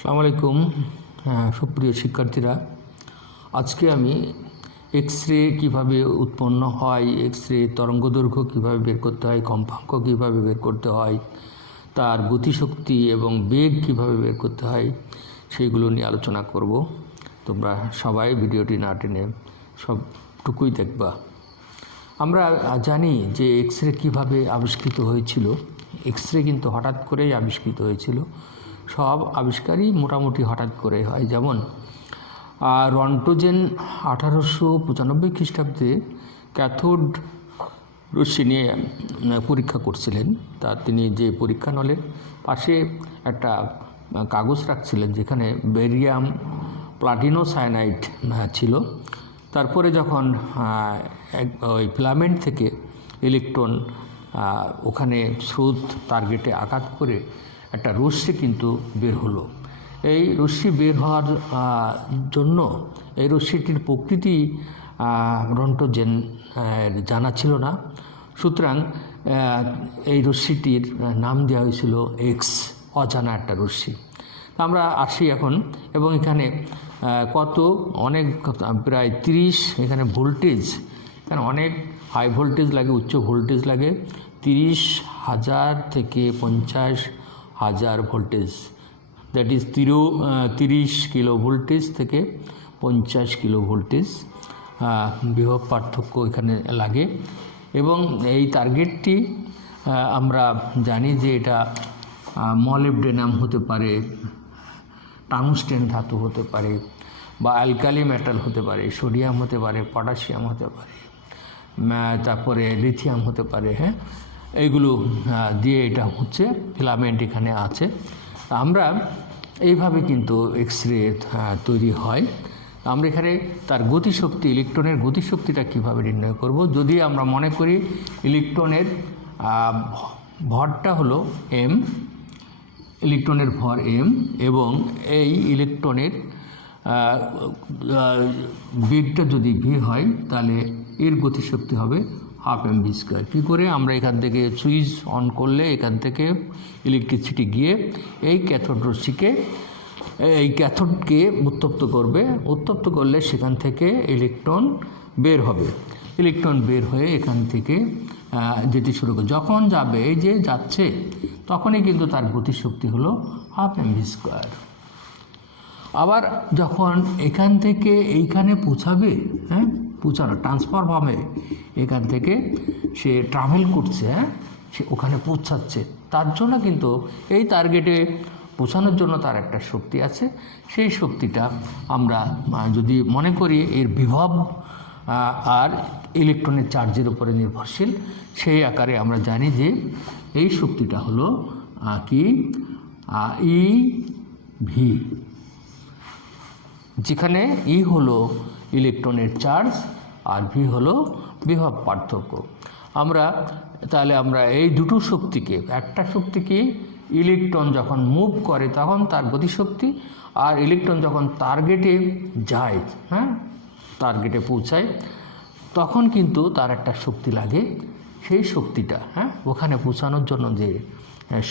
আসসালামু আলাইকুম। সুপ্রিয় শিক্ষার্থীরা, আজকে আমি এক্স রে কীভাবে উৎপন্ন হয়, এক্স রে তরঙ্গদৈর্ঘ্য কীভাবে বের করতে হয়, কম্পাঙ্ক কীভাবে বের করতে হয়, তার গতিশক্তি এবং বেগ কীভাবে বের করতে হয় সেইগুলো নিয়ে আলোচনা করব। তোমরা সবাই ভিডিওটি না টেনে সবটুকুই দেখবা। আমরা জানি যে এক্স রে কীভাবে আবিষ্কৃত হয়েছিল। এক্স রে কিন্তু হঠাৎ করেই আবিষ্কৃত হয়েছিল। সব আবিষ্কারই মোটামুটি হঠাৎ করে হয়। যেমন রন্টোজেন 1895 খ্রিস্টাব্দে ক্যাথোড রশ্মি নিয়ে পরীক্ষা করছিলেন। তা তিনি যে পরীক্ষা নলের পাশে একটা কাগজ রাখছিলেন যেখানে বেরিয়াম প্লাটিনোসায়ানাইড ছিল। তারপরে যখন ওই ফিলামেন্ট থেকে ইলেকট্রন ওখানে স্রোত টার্গেটে আঘাত করে একটা রশ্মি কিন্তু বের হলো। এই রশ্মি বের হওয়ার জন্য এই রশ্মিটির প্রকৃতি রন্টোজেন জানা ছিল না। সুতরাং এই রশ্মিটির নাম দেওয়া হয়েছিল এক্স, অজানা একটা রশ্মি। আমরা আসি এখন, এবং এখানে অনেক প্রায় 30 এখানে ভোল্টেজ, এখানে অনেক হাই ভোল্টেজ লাগে, উচ্চ ভোল্টেজ লাগে। 30,000 থেকে 50,000 voltage, that is 30 kilo voltage থেকে 50 কিলো ভোল্টেজ বিভব পার্থক্য এখানে লাগে। এবং এই টার্গেটটি আমরা জানি যে এটা মলিবডেনাম হতে পারে, টাংস্টেন ধাতু হতে পারে, বা অ্যালকালি মেটাল হতে পারে, সোডিয়াম হতে পারে, পটাশিয়াম হতে পারে, তারপরে লিথিয়াম হতে পারে। এইগুলো দিয়ে এটা হচ্ছে ফিলামেন্ট এখানে আছে। আমরা এইভাবে কিন্তু এক্স রে তৈরি হয়। আমরা এখানে তার গতিশক্তি, ইলেকট্রনের গতিশক্তিটা কীভাবে নির্ণয় করব। যদি আমরা মনে করি ইলেকট্রনের ভরটা হলো এম, ইলেকট্রনের ভর এম, এবং এই ইলেকট্রনের বেগটা যদি ভি হয় তাহলে এর গতিশক্তি হবে ½ mv²। কী করে? আমরা এখান থেকে সুইচ অন করলে এখান থেকে ইলেকট্রিসিটি গিয়ে এই ক্যাথোডকে উত্তপ্ত করবে। উত্তপ্ত করলে সেখান থেকে ইলেকট্রন বের হবে। ইলেকট্রন বের হয়ে এখান থেকে যেতে শুরু করে, যখন যাবে, এই যে যাচ্ছে, তখনই কিন্তু তার গতিশক্তি হলো ½ mv²। আবার যখন এখান থেকে এইখানে পৌঁছাবে, পৌঁছানো ট্রান্সফার হবে, এখান থেকে সে ট্রাভেল করছে, সে ওখানে পৌঁছাচ্ছে, তার জন্য কিন্তু এই টার্গেটে পৌঁছানোর জন্য তার একটা শক্তি আছে। সেই শক্তিটা আমরা যদি মনে করি এর বিভব আর ইলেকট্রনের চার্জের উপরে নির্ভরশীল, সেই আকারে আমরা জানি যে এই শক্তিটা হলো কি ই ভি, যেখানে ই হলো ইলেকট্রনের চার্জ আর ভি হলো বিভব পার্থক্য। তাহলে আমরা এই দুটো শক্তিকে, একটা শক্তিকে ইলেকট্রন যখন মুভ করে তখন তার গতিশক্তি, আর ইলেকট্রন যখন টার্গেটে যায়, টার্গেটে পৌঁছায়, তখন কিন্তু তার একটা শক্তি লাগে। সেই শক্তিটা ওখানে পৌঁছানোর জন্য যে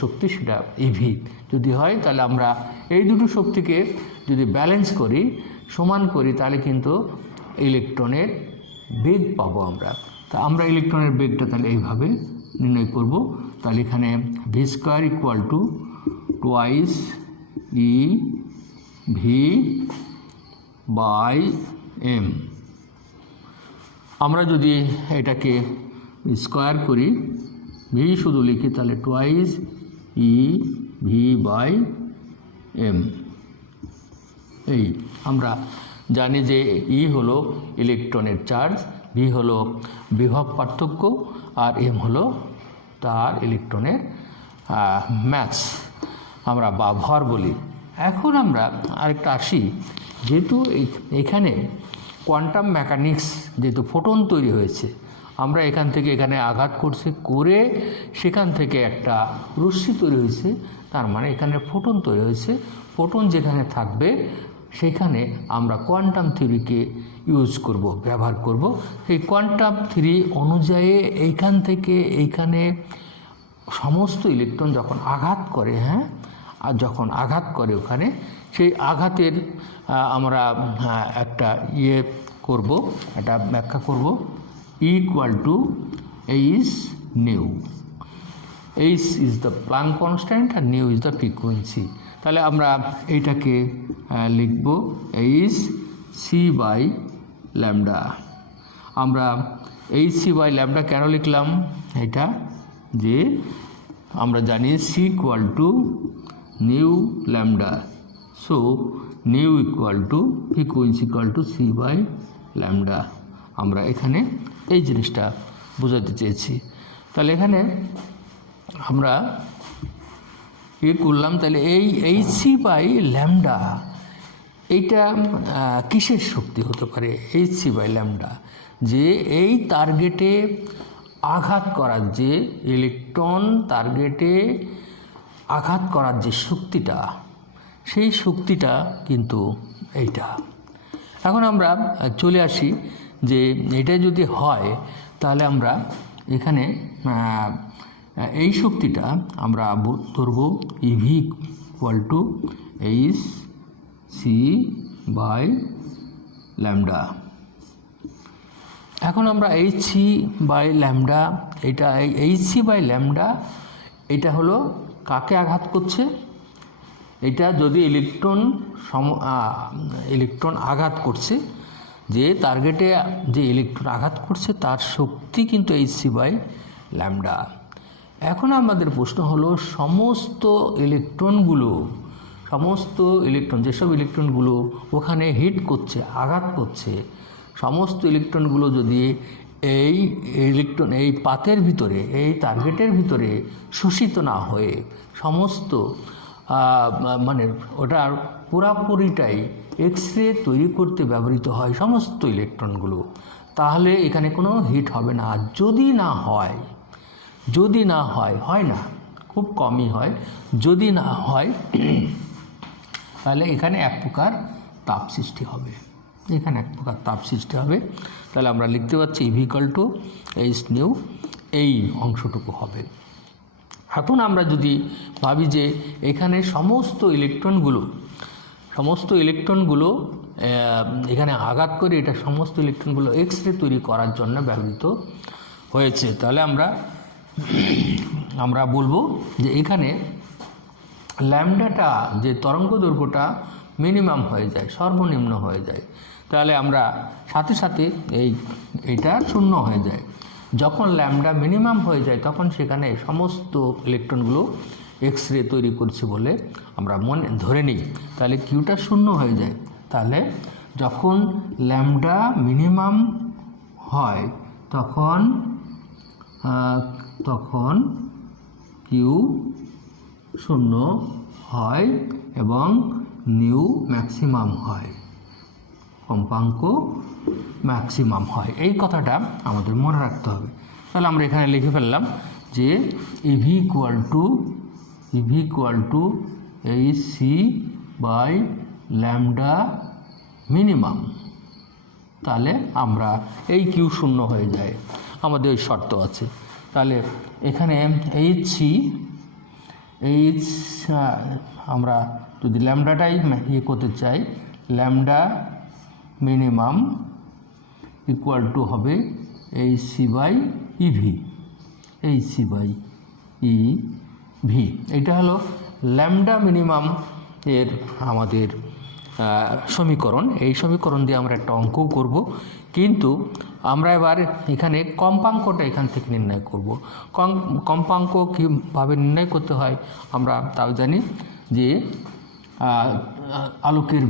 শক্তি, সেটা ইভি যদি হয়, তাহলে আমরা এই দুটো শক্তিকে যদি ব্যালেন্স করি, সমান করি, তাহলে কিন্তু ইলেকট্রনের বেগ পাবো আমরা। তা আমরা ইলেকট্রনের বেগটা তাহলে এইভাবে নির্ণয় করব। তাহলে এখানে v² = 2 E V by M. আমরা যদি এটাকে স্কোয়ার করি, ভি শুধু লিখি, তাহলে 2 ই ভি বাই এম। এই আমরা জানি যে ই হলো ইলেকট্রনের চার্জ, ভি হলো বিভব পার্থক্য, আর এম হলো তার ইলেকট্রনের ম্যাস, আমরা বা ভর বলি। এখন আমরা আরেকটা আসি, যেহেতু এখানে কোয়ান্টাম মেকানিক্স, যেহেতু ফোটন তৈরি হয়েছে, আমরা এখান থেকে এখানে আঘাত করে সেখান থেকে একটা রশ্মি তৈরি হয়েছে, তার মানে এখানে ফোটন তৈরি হয়েছে। ফোটন যেখানে থাকবে সেখানে আমরা কোয়ান্টাম থিওরিকে ব্যবহার করব। সেই কোয়ান্টাম থিওরি অনুযায়ী এইখান থেকে এইখানে সমস্ত ইলেকট্রন যখন আঘাত করে, আর যখন আঘাত করে ওখানে, সেই আঘাতের আমরা একটা করব, একটা ব্যাখ্যা করব, equal to H nu. H is the Planck constant আর নিউ ইজ দ্য ফ্রিকোয়েন্সি। তাহলে আমরা এইটাকে লিখব এইচ সি বাই ল্যামডা। আমরা এইচ সি বাই ল্যামডা কেন লিখলাম এটা, যে আমরা জানি C equal to nu lambda, so nu equal to frequency equal to C by lambda. আমরা এখানে এই জিনিসটা বোঝাতে চেয়েছি। তাহলে এখানে আমরা করলাম, তাহলে এই এইচ সি বাই ল্যামডা এইটা কিসের শক্তি হতে পারে? এইচ সি বাই ল্যামডা যে এই টার্গেটে আঘাত করার, যে ইলেকট্রন টার্গেটে আঘাত করার যে শক্তিটা, সেই শক্তিটা কিন্তু এইটা। এখন আমরা চলে আসি যে এটা যদি হয় তাহলে আমরা এখানে এই শক্তিটা আমরা ধরব EV equal to H C by lambda. এখন আমরা এইচ সি বাই ল্যামডা, এটা এইচ সি বাই ল্যামডা এটা হলো কাকে আঘাত করছে? এটা যদি ইলেকট্রন আঘাত করছে, যে টার্গেটে যে ইলেকট্রন আঘাত করছে তার শক্তি কিন্তু এইচ সি বাই ল্যামডা। এখন আমাদের প্রশ্ন হলো সমস্ত ইলেকট্রন যেসব ইলেকট্রনগুলো ওখানে হিট করছে, আঘাত করছে, সমস্ত ইলেকট্রনগুলো যদি এই পাতের ভিতরে, এই টার্গেটের ভিতরে শোষিত না হয়ে সমস্ত মানে ওটার পুরাপুরিটাই এক্স রে তৈরি করতে ব্যবহৃত হয় সমস্ত ইলেকট্রনগুলো, তাহলে এখানে কোনো হিট হবে না। যদি না হয়, হয় না, খুব কমই হয়, যদি না হয় তাহলে এখানে এক প্রকার তাপ সৃষ্টি হবে, তাহলে আমরা লিখতে পারছি EV equal to H new, এই অংশটুকু হবে। এখন আমরা যদি ভাবি যে এখানে সমস্ত ইলেকট্রনগুলো এখানে আঘাত করে, এটা সমস্ত ইলেকট্রনগুলো এক্স রে তৈরি করার জন্য ব্যবহৃত হয়েছে, তাহলে আমরা বলবো যে এখানে ল্যামডাটা, যে তরঙ্গ দৈর্ঘ্যটা মিনিমাম হয়ে যায়, সর্বনিম্ন হয়ে যায়, তাহলে আমরা সাথে সাথে এইটা শূন্য হয়ে যায়। যখন ল্যামডা মিনিমাম হয়ে যায় তখন সেখানে সমস্ত ইলেকট্রনগুলো এক্স রে তৈরি করছে বলে আমরা ধরে নিই, তাহলে কিউটা শূন্য হয়ে যায়। তাহলে যখন ল্যামডা মিনিমাম হয় তখন কিউ শূন্য হয় এবং নিউ ম্যাক্সিমাম হয়, কম্পাঙ্ক ম্যাক্সিমাম হয়। এই কথাটা আমাদের মনে রাখতে হবে। তাহলে আমরা এখানে লিখে ফেললাম যে EV equal to H C by lambda minimum. তাহলে আমরা এই কিউ শূন্য হয়ে যায়, আমাদের ওই শর্ত আছে। তাহলে এখানে আমরা যদি ল্যামডাটাই করতে চাই, ল্যামডা মিনিমাম ইকুয়াল টু হবে এইচ সি বাই ইভি, এটা হলো ল্যামডা মিনিমাম এর আমাদের সমীকরণ। এই সমীকরণ দিয়ে আমরা একটা অঙ্কও করব, কিন্তু আমরা এবার এখানে কম্পাঙ্কটা এখান থেকে নির্ণয় করব। কম্পাঙ্ক কীভাবে নির্ণয় করতে হয় আমরা তাও জানি, যে আলোকের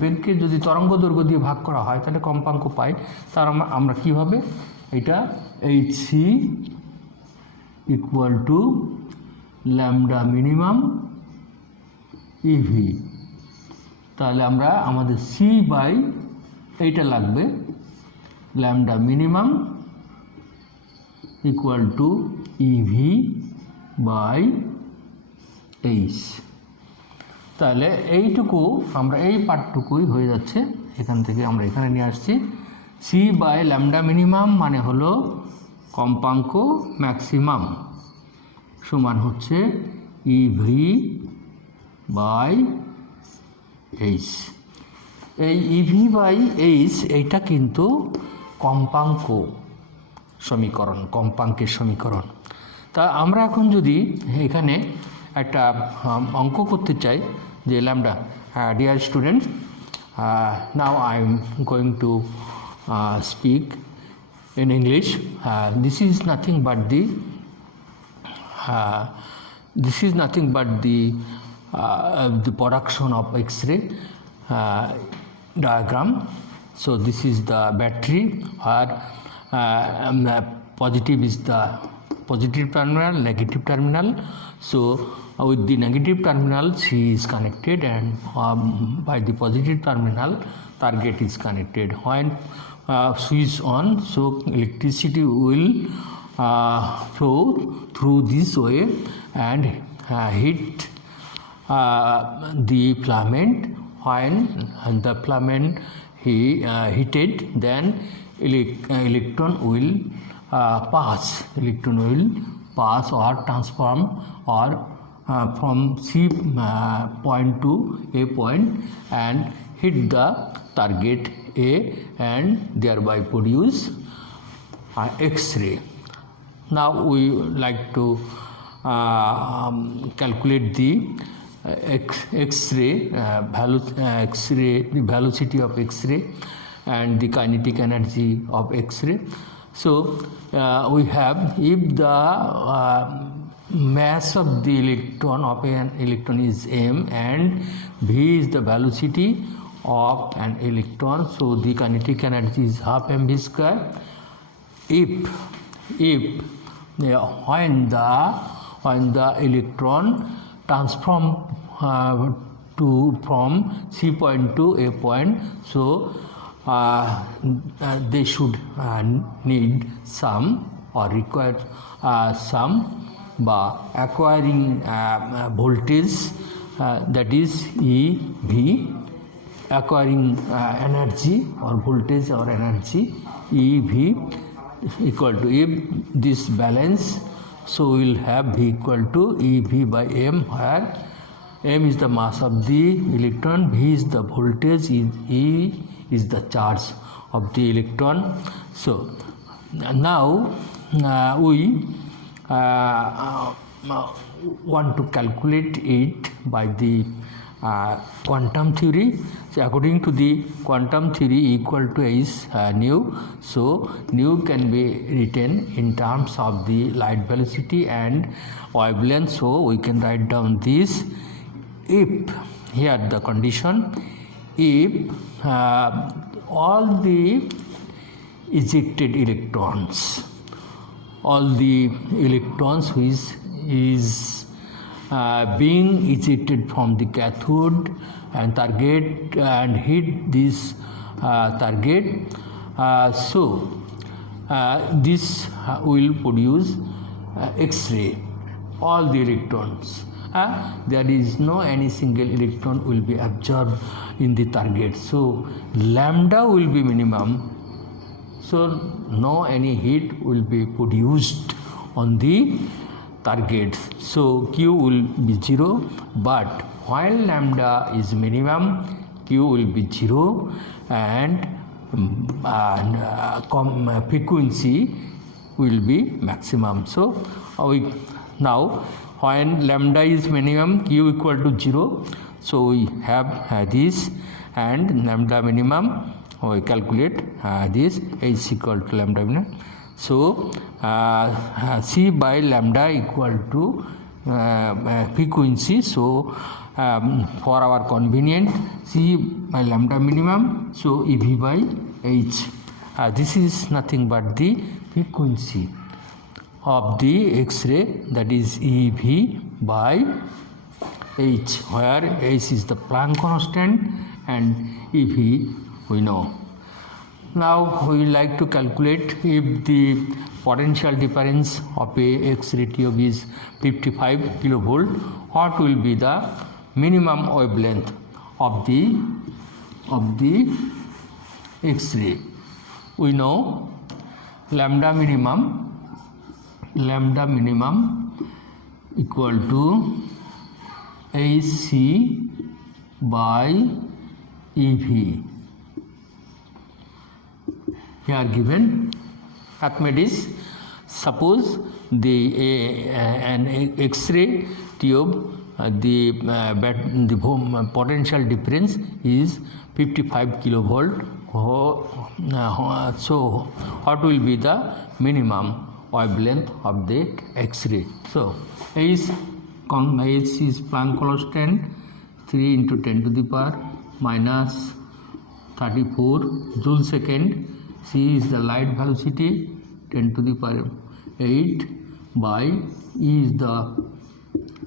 বেগকে যদি তরঙ্গ দৈর্ঘ্য দিয়ে ভাগ করা হয় তাহলে কম্পাঙ্ক পাই। তার আমরা কীভাবে, এটা H C equal to lambda minimum EV, তাহলে আমাদের সি বাই এইটা লাগবে lambda minimum equal to EV by H. তাহলে এইটুকু আমরা এই পার্টটুকুই হয়ে যাচ্ছে, এখান থেকে আমরা এখানে নিয়ে আসছি। সি বাই ল্যামডা মিনিমাম মানে হলো কম্পাঙ্ক ম্যাক্সিমাম, সমান হচ্ছে ইভি বাই এইচ। এই ইভি বাই এইচ এইটা কিন্তু কম্পাঙ্কের সমীকরণ। তা আমরা এখন যদি এখানে একটা অঙ্ক করতে চাই যে lambda, dear student, now I am going to speak in English. This is nothing but the production of X-ray diagram. So this is the battery, where positive is the positive terminal, negative terminal. So with the negative terminal she is connected, and by the positive terminal target is connected. When switch on, so electricity will flow through this way and hit the filament. When the filament heated, then electron will pass or transform or from C point to A point and hit the target A and thereby produce X-ray. Now we like to calculate the X-ray the velocity of X-ray and the kinetic energy of X-ray. So we have, if the mass of the electron of an electron is m and v is the velocity of an electron, so the kinetic energy is half mv square. When the electron transform from C point to A point, so they should need some or require some acquiring voltage, that is EV, acquiring energy or voltage or energy EV equal to, if this balance, so we will have V equal to EV by M, where M is the mass of the electron, V is the voltage, E is the charge of the electron. So now we want to calculate it by the quantum theory. So according to the quantum theory, equal to is nu. So nu can be written in terms of the light velocity and wavelength. So we can write down this. If here the condition, if all the ejected electrons, which is being ejected from the cathode and target and hit this target, so this will produce X-ray, all the electrons. There is no any single electron will be absorbed in the target, so lambda will be minimum, so no any heat will be produced on the target, so Q will be 0. But while lambda is minimum, Q will be 0 and frequency will be maximum. So now when lambda is minimum, Q equal to 0, so we have this, and lambda minimum we calculate this, H equal to lambda minimum. So C by lambda equal to frequency. So for our convenient, C by lambda minimum, so EV by H. This is nothing but the frequency of the X-ray, that is EV by H, where H is the Planck constant and EV we know. Now we like to calculate, if the potential difference of a X-ray tube is 55 kilovolt, what will be the minimum wavelength of the X-ray? We know lambda minimum equal to AC by EV. Here given Archimedes, suppose an X-ray tube, the potential difference is 55 kilovolt. So what will be the minimum wavelength of the X-ray? So H is Planck constant 3 into 10 to the power minus 34 joule second. C is the light velocity 10 to the power 8 by E is the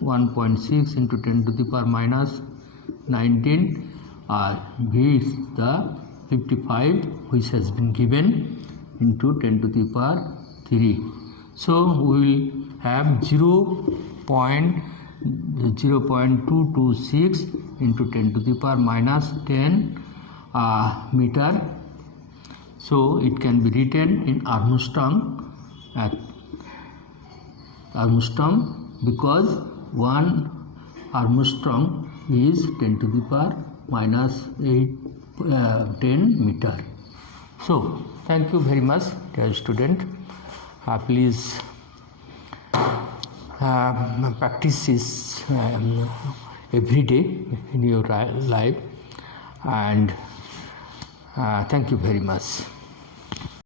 1.6 into 10 to the power minus 19. V is the 55 which has been given into 10 to the power 3. So we will have 0.226 into 10 to the power minus 10 meter. So it can be written in Armstrong because 1 Armstrong is 10 to the power minus 10 meter. So thank you very much, dear student. Please practice this every day in your life, and thank you very much.